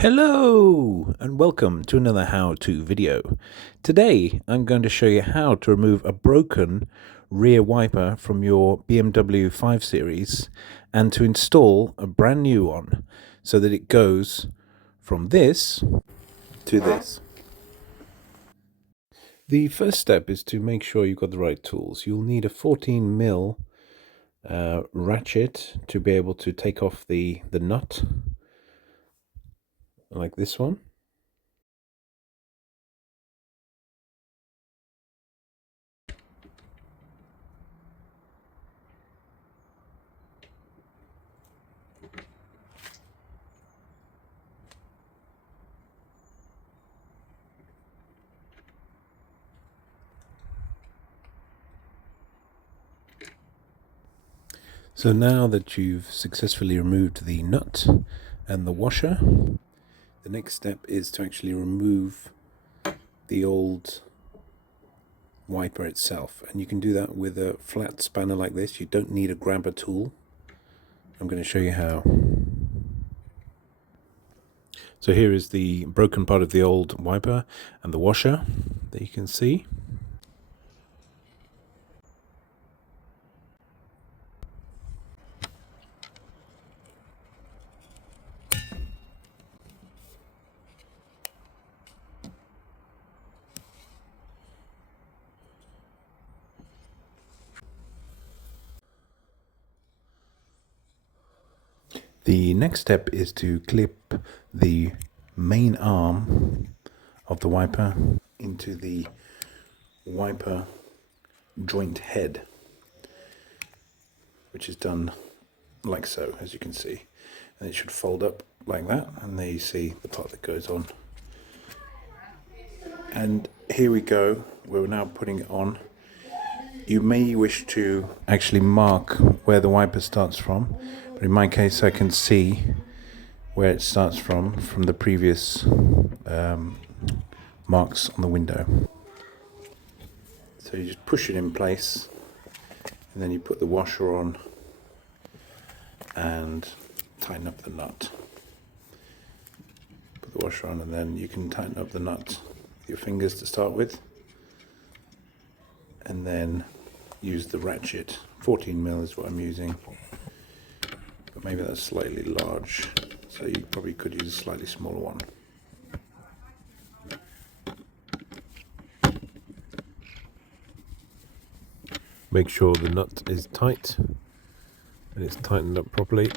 Hello and welcome to another how-to video. Today I'm going to show you how to remove a broken rear wiper from your BMW 5 Series and to install a brand new one so that it goes from this to this. The first step is to make sure you've got the right tools. You'll need a 14mm ratchet to be able to take off the nut like this one. So now that you've successfully removed the nut and the washer, the next step is to actually remove the old wiper itself. And you can do that with a flat spanner like this. You don't need a grabber tool. I'm going to show you how. So here is the broken part of the old wiper and the washer that you can see. The next step is to clip the main arm of the wiper into the wiper joint head, which is done like so, as you can see. And it should fold up like that, and there you see the part that goes on. And here we go, we're now putting it on. You may wish to actually mark where the wiper starts from, but in my case I can see where it starts from the previous marks on the window. So you just push it in place, and then you put the washer on and tighten up the nut. Put the washer on, and then you can tighten up the nut with your fingers to start with, and then use the ratchet. 14mm is what I'm using, but maybe that's slightly large, so you probably could use a slightly smaller one. Make sure the nut is tight and it's tightened up properly.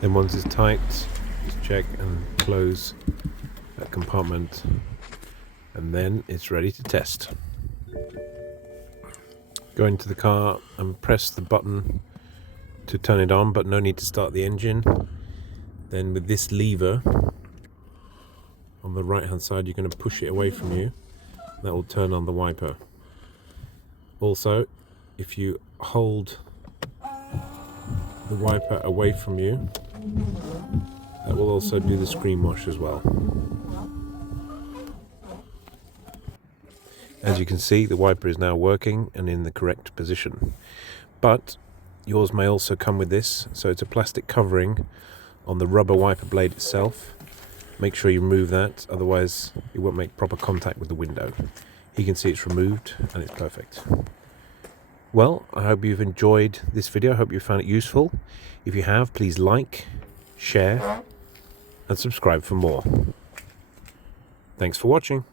Then once it's tight, just check and close that compartment, and then it's ready to test. Go into the car and press the button to turn it on, but no need to start the engine. Then with this lever on the right hand side, you're going to push it away from you. That will turn on the wiper. Also, if you hold the wiper away from you, that will also do the screen wash as well. As you can see, the wiper is now working and in the correct position, but yours may also come with this. So it's a plastic covering on the rubber wiper blade itself. Make sure you remove that, otherwise it won't make proper contact with the window. You can see it's removed and it's perfect. Well, I hope you've enjoyed this video. I hope you found it useful. If you have, please like, share, and subscribe for more. Thanks for watching.